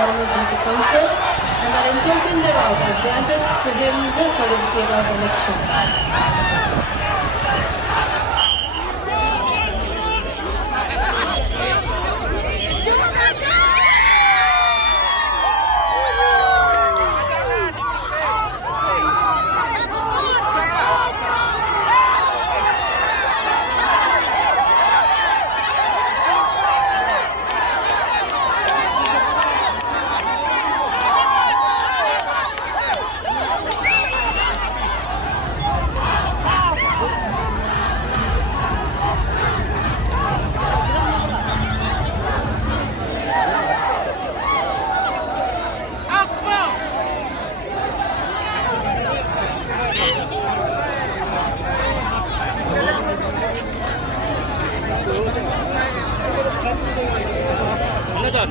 Government Duty Council and are in token thereof are granted to him the certificate of election. Ano doon?